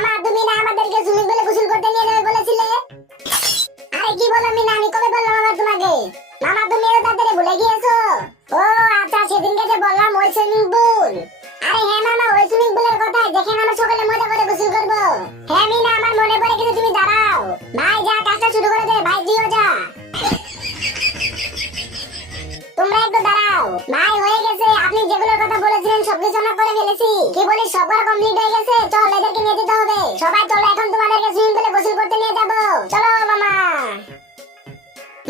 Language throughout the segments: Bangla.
মামা তুমি না আমাদেরকে সুইমিং পুলে গোসল করতে নিয়ে যাবে বলেছিলে? আরে কি বলো মিনা, আমি কবে বললাম আবার তোমাকে? মামা তুমি এত তাড়াতাড়ি ভুলে গিয়েছো? ও আচ্ছা, সেদিনকে যে বললাম ওই সুইমিং পুল। আরে হ্যাঁ মামা, ওই সুইমিং পুলের কথা যেখানে আমরা সকালে মজা করে গোসল করবো। হ্যাঁ মিনা, আমার মনে পড়ে, কিন্তু তুমি দাঁড়াও। ভাই যা, কাজটা শুরু করে দে ভাই, দিও যা। তোমরা একটু দাঁড়াও ভাই, হয়ে গেছে। আপনি যেগুলোর কথা বলেছিলেন সবকিছু আমরা করে ফেলেছি। কি বলিস, সব করা কমপ্লিট হয়ে গেছে? চল এদেরকে নিয়ে যেতে হবে। সবাই চলো, এখন তোমাদেরকে সুইমিং পুলে গোসল করতে নিয়ে যাবো। চলো মামা।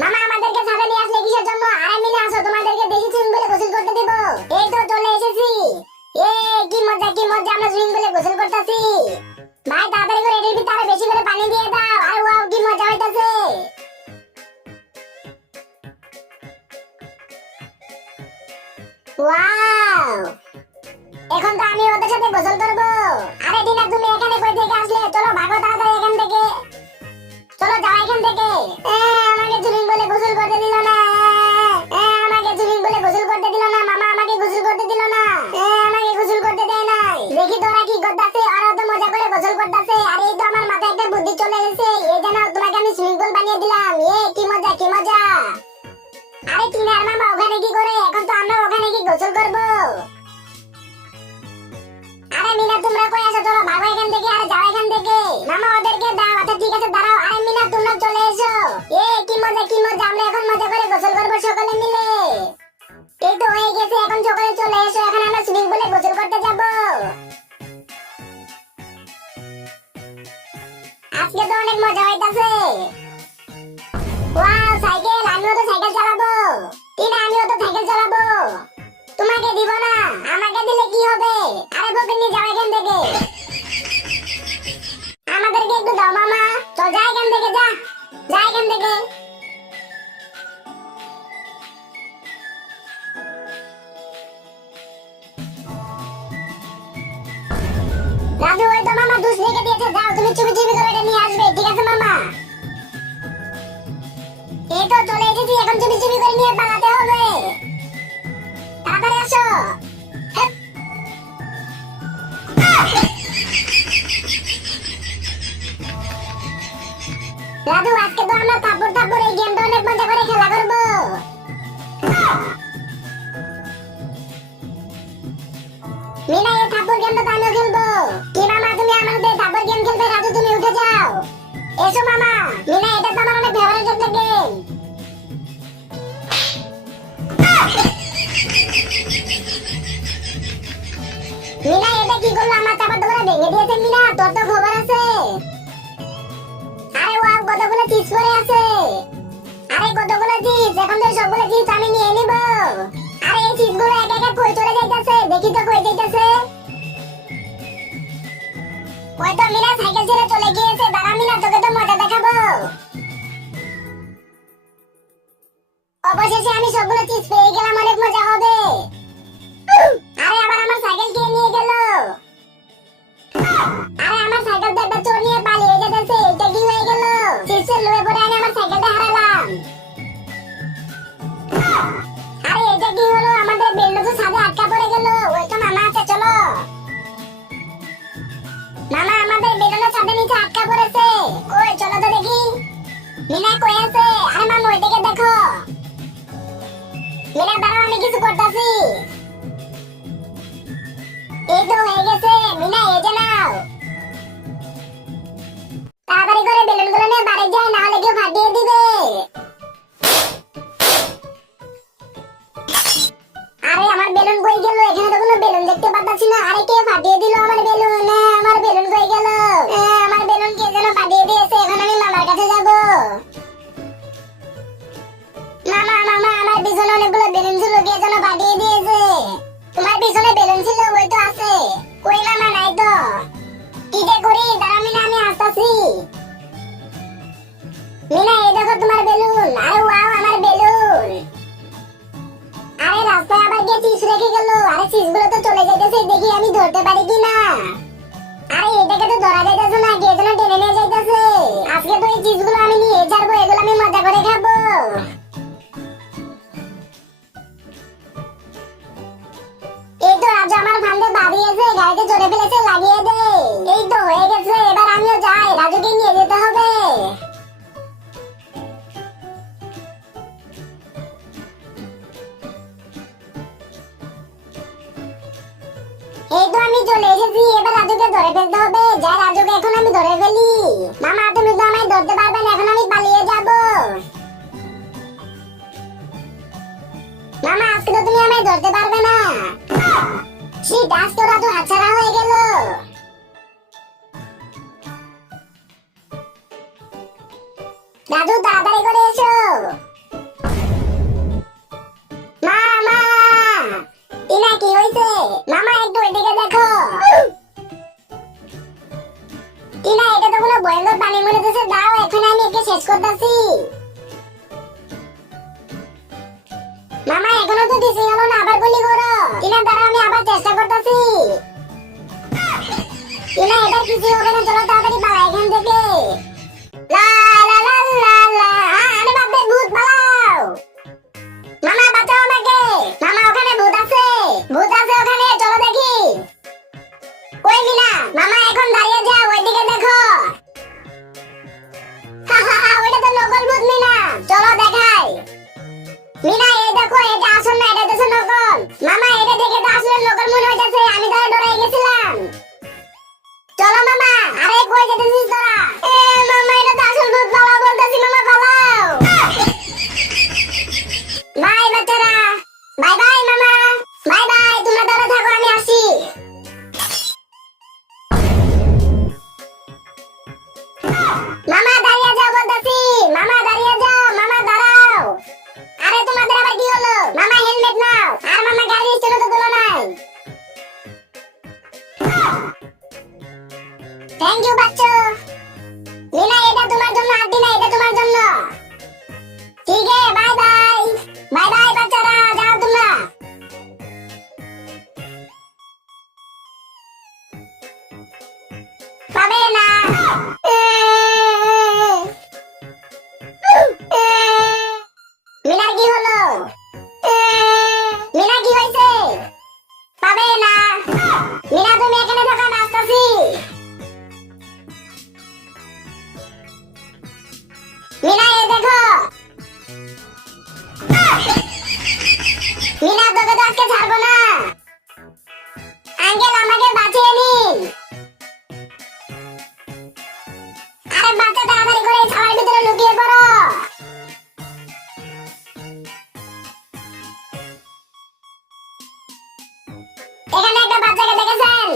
মামা আমাদেরকে ছাদে নিয়ে আসলে কিসের জন্য? আরে মিলে আসো, তোমাদেরকে দেখি সুইমিং পুলে গোসল করতে দেব। এই তো চলে এসেছি। এ কি মজা কি মজা, আমরা সুইমিং পুলে গোসল করতেছি। ভাই তাড়াতাড়ি করে এর ভিতরে বেশি করে পানি দিয়ে দাও। আরে ওয়াও, কি মজা হইতাছে। ওয়াও, এখন তো আমি ওদের সাথে গোসল করব। আরে টিনা, তুমি এখানে কই থেকে আসলে? চলো ভাগো তাড়াতাড়ি এখান থেকে। চলো যাও এখান থেকে। আমাকে সুইমিং পুলে গোসল করতে দিল না। আমাকে সুইমিং পুলে গোসল করতে দিল না। মামা আমাকে গোসল করতে দিল না। আমাকে গোসল করতে দেয় নাই। দেখি তোরা কি করতেছে। ওরা তো মজা করে গোসল করতেছে। আর এই তো আমার মাথায় একটা বুদ্ধি চলে এসেছে। এই যেন তোমাকে আমি সুইমিং পুল বানিয়ে দিলাম। কি মজা কি মজা। আরে টিনা আর মামা ওখানে কি করে? এখন তো আমরা ওখানে কি গোসল করব। আরে মিনা তোমরা কই আছো? চলো ভাগো এখান থেকে। আরে যাও এখান থেকে। মামা ওদেরকে দাও। আচ্ছা ঠিক আছে, দাঁড়াও। আরে মিনা তোমরা চলে এসো। কি মজা কি মজা, আমরা এখন মজা করে গোসল করব সকলে মিলে। এই তো হয়ে গেছে, এখন সকলে চলে এসো। এখন আমরা সুইমিং পুলে গোসল করতে যাব। আজকে তো অনেক মজা হইতাছে। ওয়াও সাইকেল, আমিও তো সাইকেল চালাবো। টিনা আমিও তো সাইকেল চালাবো। তোমাকে দিব না, আমাকে দিলে কি হবে? আরে বকে নিয়ে যাও এখান থেকে। আমাদেরকে একটু দাও মামা। চল যা এখান থেকে, যা যা এখান থেকে। রাজু ওই তো মামা দুষ রেখে দিয়েছে। যাও তুমি চুপি চুপি করে এটা নিয়ে আসবে, ঠিক আছে মামা? এই তো চলে এসেছি, এখন চুপি চুপি করে নিয়ে পালাতে হবে। তাড়াতাড়ি আসো। রাজু আজকে তো আমরা থাপ্পড় থাপ্পড় এই গেমটা অনেক মজা করে খেলা করব। মিনা এই থাপ্পড় গেমটা তো আমিও খেলবো। কি মামা তুমি আমার সাথে থাপ্পড় গেম খেলবে? রাজু তুমি উঠে যাও। এসো মামা। মিনা এটা তো আমার অনেক ফেভারিট একটা গেম। মিনা এটা কি করলো? আমার চাপা তো করে ভেঙে দিয়েছে। মিনা তোর তো খবর আছে। আরে ওয়াও, কতগুলো চিপস পড়ে আছে। আরে কতগুলো চিপস, এখন তো সবগুলো চিপস আমি নিয়ে নিব। আরে এই চিপসগুলো একা একা কই চলে যাইতাছে? দেখি তো কই যাইতাছে। ওই তো মিনা সাইকেল ছেড়ে চলে গিয়েছে। দাঁড়া মিনা, তোকে তো মজা দেখাবো। অবশেষে আমি সবগুলো চিপস পেয়ে গেলাম, অনেক মজা হবে। আরে আবার আমার সাইকেল কে নিয়ে গেল? আরে আমার সাইকেল তো একটা চোর নিয়ে পালিয়ে যেতেছে। এটা কি হয়ে গেল? চিপসের লোভে পড়ে আমি আমার সাইকেলটা হারালাম। আরে এটা কি হলো? আমাদের বেলুন তো ছাদে আটকা পড়ে গেল। ওই তো মামা আছে, চলো। মামা আমাদের বেলুন ছাদের নিচে আটকা পড়েছে। কই চলো তো দেখি। মিনা কই আছে? আরে মামা ওইদিকে দেখো। মিনা দাঁড়াও, আমি কিছু করতেছি। এই তো হয়ে গেছে। মিনা এই যে নাও। তাড়াতাড়ি করে বেলুনগুলো নিয়ে বাড়ি যাই, না হলে কেউ ফাটিয়ে দিবে। আরে আমার বেলুন কই গেল? এখানে তো কোনো বেলুন দেখতে পাচ্ছি না। আরে কে ফাটিয়ে দিল আমার বেলুন? আমার বেলুন কই গেল? আমার বেলুন কে যেন ফাটিয়ে দিয়েছে। এখন আমি মামার কাছে যাব। মামা মামা, আমার পিছনে অনেকগুলো বেলুন ছিল, কে যেন ফাটিয়ে দিয়েছে। তোমার পিছনে বেলুন ছিল? ওই তো আছে। কই মামা? নাই তো। কি যে করি, দাঁড়া মিনা, আমি আসতেছি। মিনা এই দেখো তোমার বেলুন। আরে ওয়াও, আমার বেলুন। আরে রাস্তায় আবার কে চিপস রেখে গেল? আরে চিপসগুলো তো চলে যাইতেছে, দেখি আমি ধরতে পারি কিনা। আরে এটাকে তো ধরা যাইতেছে না, কে যেন টেনে নিয়ে যাইতেছে। আজকে তো এই চিপসগুলো আমি নিয়ে ছাড়বো, এগুলো আমি মজা করে খাবো। এই তো রাজু আমার ফান্দে বাঁধিয়েছে, গাড়িতে চড়ে ফেলেছে, লাগিয়ে দে। এই তো হয়ে গেছে। ধরে ফেলতে হবে। যাই রাজুকে এখন আমি ধরে ফেলি। মামা তুমি তো আমায় ধরতে পারবে না, এখন আমি পালিয়ে যাব। মামা আজকে তো তুমি আমায় ধরতে পারবে না। সেই ডাস তোরা তো হাতছাড়া হয়ে গেল। দাদু তাড়াতাড়ি করে এসো। মামা টিনা কি হয়েছে? মামা একটু এদিকে দেখো। টিনা এটা তো কোনো ভয়ঙ্কর পানি মনে হচ্ছে, দাও এখন আমি একে শেষ করতেছি। মামা এখনো তো কিছু হলো না, আবার গুলি করো। টিনা দাঁড়া আমি আবার চেষ্টা করতেছি। টিনা এটা কিছু হবে না, চলো তাড়াতাড়ি পালা এখান থেকে। লা লা লা লা লা, আরে বাপ রে ভূত পালাও। মামা বাঁচাও আমাকে। মামা ওখানে ভূত আছে, ভূত আছে ওখানে, চলো দেখি। কই মিনা? মামা এখন দাঁড়িয়ে যাও, ওইদিকে দেখো। ওইটা তো নকল ভূত মিনা, চলো দেখাই। মিনা এই দেখো, এটা আসল না, এটা তো নকল। মামা এটা দেখে তো আসলে নকল মনে হইতাছে, আমি তো ডরাই গেছিলাম। চলো মামা। আরে কই যেতেছিস তোরা? মামা এটা তো আসল ভূত, পালাও বলতেছি মামা পালাও। বাই বাচ্চারা, বাই বাই মামা, বাই বাই, তোমরা ধরে থাকো আমি আসি। মামা দাঁড়িয়ে যাও বলতেছি, মামা দাঁড়িয়ে যাও, মামা দাঁড়াও। আরে তোমাদের আবার কি হলো? মামা হেলমেট নাও। আর মামা গাড়ি ছিল তো তোলো নাই। থ্যাংক ইউ বাচ্চা। লীনা এটা তোমার জন্য, আর দিনা এটা তোমার জন্য। ঠিক আছে বাই বাই, বাই বাই বাচ্চারা, যাও তোমরা। পাবে না। মিনার কি হলো? মিনা কি হয়েছে? পাবে না। মিনা তুমি এখানে থাকো, আমি আসতেছি। মিনা এই দেখো। মিনা তোকে তো আজকে ছাড়বো না। আঙ্কেল আমাকে বাঁচিয়ে নিন। আরে বাচ্চা তাড়াতাড়ি করে ছাওয়ার ভিতরে লুকিয়ে পড়ো। এখানে একটা বাচ্চাকে দেখেছেন?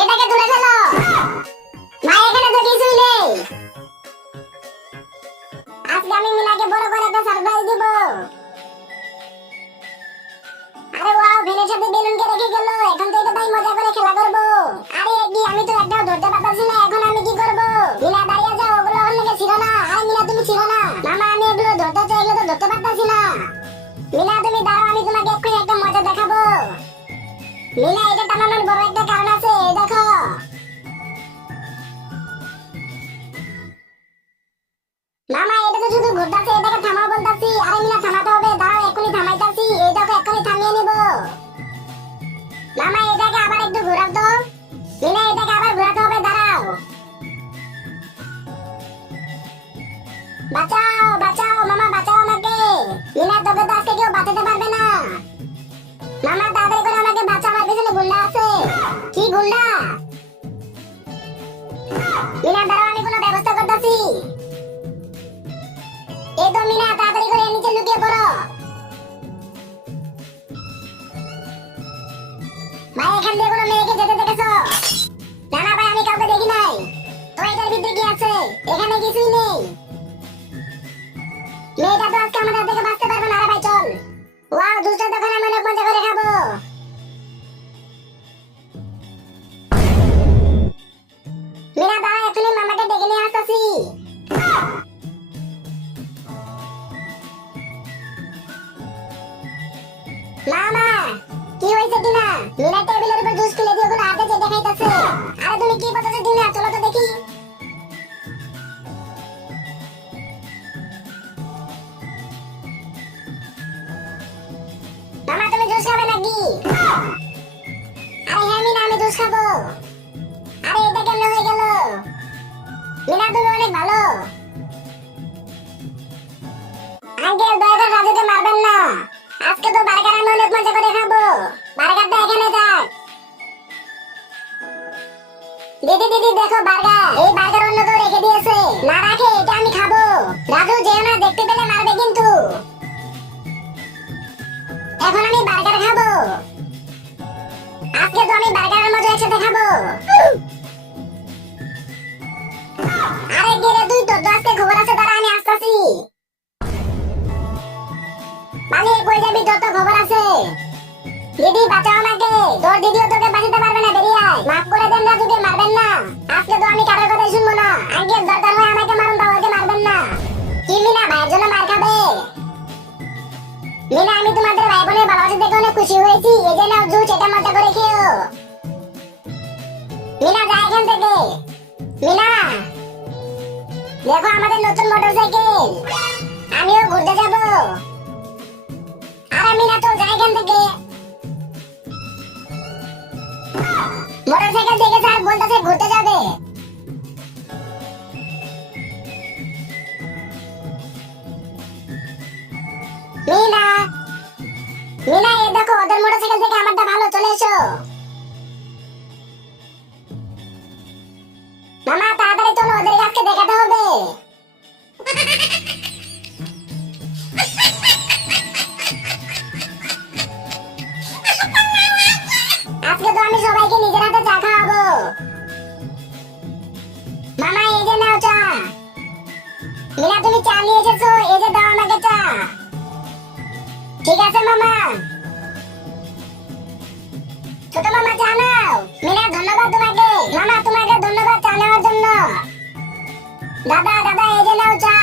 এটাকে তুলে ফেলো। ভাই এখানে তো কিছুই নেই। আজকে আমি মিনাকে বড় করে একটা সারপ্রাইজ দিব। আরে ওয়াও, ভেনের সাথে বেলুনকে রেখে গেল, এখন তো এটা তাই মজা করে খেলা করব। আরে কি আমি তো একটাও ধরতে পারতাছি না, এখন আমি কি করব? মিনা দাঁড়িয়ে যাও, ওগুলো অন্যকে ছিল না। আরে মিনা তুমি ছিল না। মামা আমি এগুলো ধরতে চাই, এগুলো তো ধরতে পারতাছি না। মিনা তুমি দাঁড়াও, আমি তোমাকে এক্ষুনি একটা মজা দেখাবো। মিনা এটা টানানোর বড় একটা কারণ আছে, এই দেখো। মামা এটা তো শুধু ঘুরতাছে, এটাকে থামাও বলতাছি। আরে মিনা থামাতে হবে, দাঁড়াও এক্ষুনি থামাইতাছি। এই দেখো এক্ষুনি থামিয়ে নিব। মামা এটাকে আবার একটু ঘোরাও তো। মিনা এটাকে আবার ঘোরাতে হবে, দাঁড়াও। বাঁচাও বাঁচাও মামা, বাঁচাও আমাকে। মিনা তোকে তো আজকে কেউ বাঁচাতে পারবে না। মামা তাড়াতাড়ি করে আমাকে বাঁচাও, আমার পেছনে গুন্ডা আছে। কি গুন্ডা? মিনা দাঁড়াও, আমি কোনো ব্যবস্থা করতেছি। এই তো মিনা, তাড়াতাড়ি করে নিচে লুকিয়ে পড়ো। ভাই এখান দিয়ে কোনো মেয়েকে যেতে দেখেছো? না না ভাই, আমি কাউকে দেখি নাই। তো এটার ভিতরে কি আছে? এখানে কিছুই নেই। মেয়েটা তো আজকে আমাদের থেকে বাঁচতে পারবে না। আরে ভাই চল। ওয়াও, দুষ্টা দোকানে আমি অনেক মজা করে খাবো। মিনা দাঁড়া, এখনই মামাকে ডেকে নিয়ে আসতেছি। মামা কি হয়েছে টিনা? মিনা টেবিলের উপর জুস তুলে দিয়ে ওগুলো হাতে চেটে খাইতেছে। আরে তুমি কি বলতেছো টিনা? চলো তো দেখি। মামা তুমি জুস খাবে নাকি? আরে হ্যাঁ মিনা, আমি জুস খাবো। আরে এটা কেমন হয়ে গেল? মিনা তুমি অনেক ভালো। আঙ্কেল দয়া করে রাজুকে মারবেন না। আজকে তো বার্গার আনো না রাখে, এটা আমি খাবো। রাজু যেও না, দেখতে পেলে মারবে কিন্তু। এখন আমি বার্গার খাবো। আজকে তো আমি বার্গারের মজা একসাথে খাবো। আরে গেলে তুই, তোর তো আজকে খবর আছে, তারা আমি আসতেছি। পালিয়ে কই যাবি, তোর তো খবর আছে। দিদি বাঁচাও আমাকে, তোর দিদিও তোকে বাঁচাতে পারবে না, বেরিয়ে আয়। মাফ করে দেন রাজুকে, মারবেন না। আজকে তো আমি কারোর কথাই শুনবো না। আগে দরকার হয় আমাকে মারুন, তাও ওকে মারবেন না। কি মিনা ভাইয়ের জন্য মার খাবে? মিনা, আমি তোমাদের ভাই বোনের ভালোবাসা দেখে অনেক খুশি হয়েছি। এই যে নাও জুস, এটা মজা করে খেও। মিনা যা এখান থেকে। মিনা দেখো আমাদের নতুন মোটরসাইকেল, আমিও ঘুরতে যাব। আরে মিনা তো যা এখান থেকে। মোটরসাইকেল দেখে স্যার বলতেছে ঘুরতে যাবে। মিনা, মিনা এই দেখো ওদের মোটরসাইকেল থেকে আমারটা ভালো, চলে এসো। মামা তাড়াতাড়ি চলো, ওদের কাছে দেখাতে হবে। আজকে তো আমি সবাইকে নিজের হাতে চা খাওয়াবো। মামা এই যে নাও চা। মিনা তুমি চা নিয়ে এসেছো, এই যে দাও আমাকে চা। ঠিক আছে মামা। ছোট মামা চা নাও। মিনা ধন্যবাদ তোমাকে। মামা তোমাকে ধন্যবাদ চা নেওয়ার জন্য। দাদা দাদা এই যে নাও চা।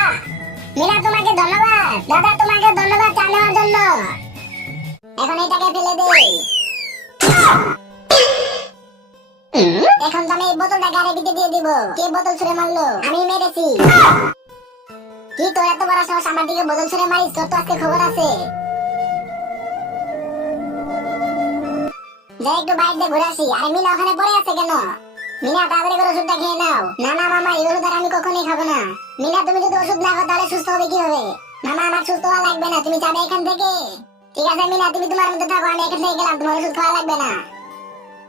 মিনা তোমাকে ধন্যবাদ। দাদা তোমাকে ধন্যবাদ চা নেওয়ার জন্য। এখন এটাকে ফেলে দেই। এখন তো আমি এই বোতলটা গাড়ির ভিতরে দিয়ে দিব। কে বোতল ছুঁড়ে মারলো? আমি মেরেছি। কি তোর এত বড় সাহস আমার দিকে বোতল ছুঁড়ে মারিস? তোর তো আজকে খবর আছে। যাই একটু বাইরে দিয়ে ঘুরে আসি। আরে মিনা ওখানে পড়ে আছে কেন? মিনা তাড়াতাড়ি করে ওষুধটা খেয়ে নাও। না না মামা, এই ওষুধ আর আমি কখনোই খাবো না। মিনা তুমি যদি ওষুধ না খাও তাহলে সুস্থ হবে কিভাবে? মামা আমার সুস্থ হওয়া লাগবে না, তুমি যাবে এখান থেকে। ঠিক আছে মিনা, তুমি তোমার মধ্যে থাকো, আমি এখান থেকে গেলাম। তোমার ওষুধ খাওয়া লাগবে না।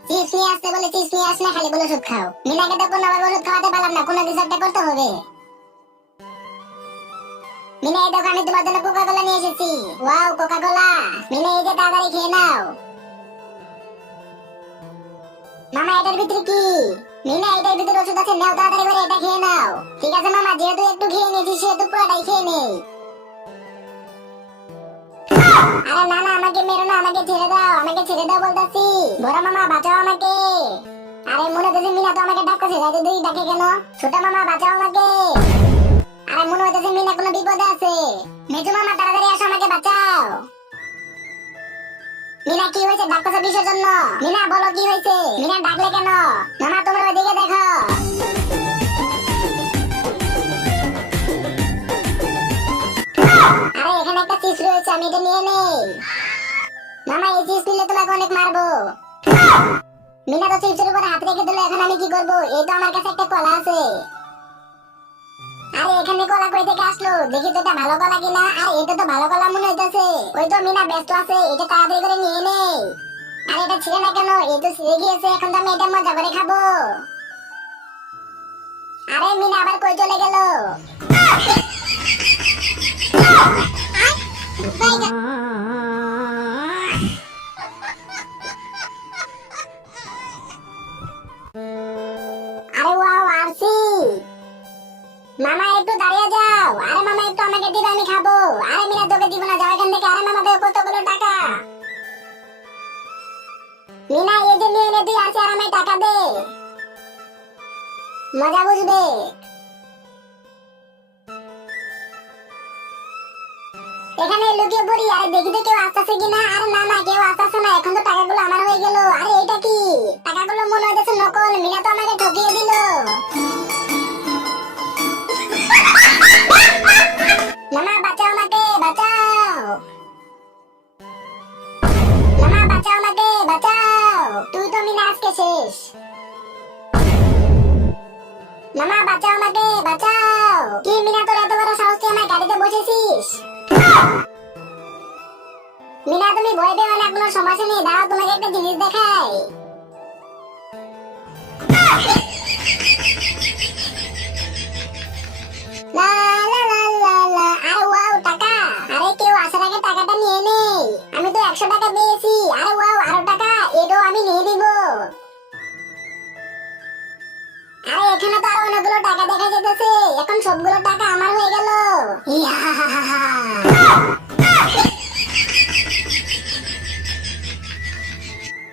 চিপস নিয়ে আসতে বলে চিপস নিয়ে আসলে খালি বলে ওষুধ খাও। মিনাকে তো কোনোভাবে ওষুধ খাওয়াতে পারলাম না, কোনো কিছু একটা করতে হবে। মিনা এই দেখো আমি তোমার জন্য কোকা কোলা নিয়ে এসেছি। ওয়াও কোকা কোলা। মিনা এই যে তাড়াতাড়ি খেয়ে নাও। মামা এটার ভিতরে কি? মিনা এটার ভিতরে ওষুধ আছে, নাও তাড়াতাড়ি করে এটা খেয়ে নাও। ঠিক আছে মামা, যেহেতু একটু খেয়ে নিয়েছি সেহেতু পুরোটাই খেয়ে নেই। আরে না না, আমাকে মেরো না, আমাকে ছেড়ে দাও, আমাকে ছেড়ে দাও বলতাছি। বড় মামা বাঁচাও আমাকে। আরে মনে হচ্ছে মিনা তো আমাকে ডাকছে, যাইতে দেরি ডাকে কেন? ছোট মামা বাঁচাও আমাকে। আরে মনে হচ্ছে মিনা কোনো বিপদে আছে। মেজো মামা তাড়াতাড়ি আসো, আমাকে বাঁচাও। মিনা কি হয়েছে? ডাকতেছে কিসের জন্য? মিনা বলো কি হয়েছে? মিনা ডাকলে কেন? মামা তোমরা ওইদিকে দেখো। আরে এখানে একটা চিপস রয়েছে, আমি এটা নিয়ে নেই। মামা এই চিপস নিলে তোমাকে অনেক মারবো। মিনা তো চিপসের উপর হাত রেখে দিল, এখন আমি কি করবো? এই তো আমার কাছে একটা কলা আছে। আরে এখানে কলা কই থেকে আসলো? দেখি তো এটা ভালো কলা কিনা। আর এটা তো ভালো কলা মনে হইতাছে। ওই তো মিনা ব্যস্ত আছে, এটা তাড়াতাড়ি করে নিয়ে নেই। আরে এটা ছিল না কেন? এই তো ছিঁড়ে গিয়েছে, এখন তো আমি এটা মজা করে খাবো। আরে মিনা আবার কই চলে গেল? আরে ওয়াও আরসি। মামা একটু দাঁড়িয়ে যাও। আরে মামা একটু আমাকে দিবে, আমি খাবো। আরে মিনা তোকে দিব না, যাও এখান থেকে। আরে মামা দেও কতগুলো টাকা। মিনা এই যে নিয়ে নে তুই আরসি, আর আমায় টাকা দে, মজা বুঝবে। এখানে লুকিয়ে পড়ি। আরে দেখি তো কেউ আসতেছে কিনা। আরে না না, কেউ আসতেছে না। এখন তো টাকাগুলো আমার হয়ে গেল। আরে এটা কি? টাকাগুলো মনে হইতেছে নকল। মিনা তো আমাকে ঠকিয়ে দিল। মামা বাঁচাও আমাকে, বাঁচাও। মামা বাঁচাও আমাকে, বাঁচাও। তুই তো মিনা আজকে শেষ। মামা বাঁচাও আমাকে, বাঁচাও। কি মিনা তোর এত বড় সাহস, তুই আমার গাড়িতে বসেছিস? মিনা তুমি ভয় পেও না, কোনো সমস্যা নেই। দাঁড়াও তোমাকে একটা জিনিস দেখাই। লা লা লা লা লা। আরে ওয়াও টাকা। আরে কেউ আসার আগে টাকাটা নিয়ে নেই। আমি তো 100 টাকা দিয়েছি। আরে ওয়াও আরো টাকা। এটাও আমি নিয়ে নিব। আরে এখানে তো আরো অনেকগুলো টাকা দেখা যেতেছে। এখন সবগুলো টাকা আমার হয়ে গেল। ইয়াহাহাহা।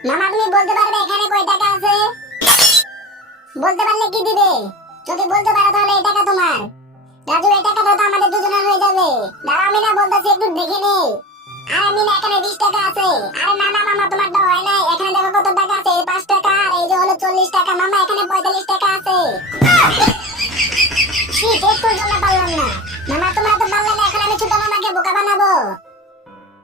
মামা তুমি বলতে পারবে এখানে কয় টাকা আছে? বলতে পারলে কি দিবে? যদি বলতে পারো তাহলে এই টাকা তোমার। রাজু এই টাকাটা তো আমাদের দুজনের হয়ে যাবে। দাঁড়া আমি না বলতেছি একটু দেখে নেই। আর আমি না এখানে 20 টাকা আছে। আরে না না মামা তোমারটা হয় নাই। এখানে দেখো কত টাকা আছে। এই 5 টাকা আর এই যে হলো 40 টাকা। মামা এখানে 45 টাকা আছে। শীত একটুর জন্য পারলাম না। মামা তোমরা তো পারলে না। এখন আমি ছোট মামাকে বোকা বানাবো।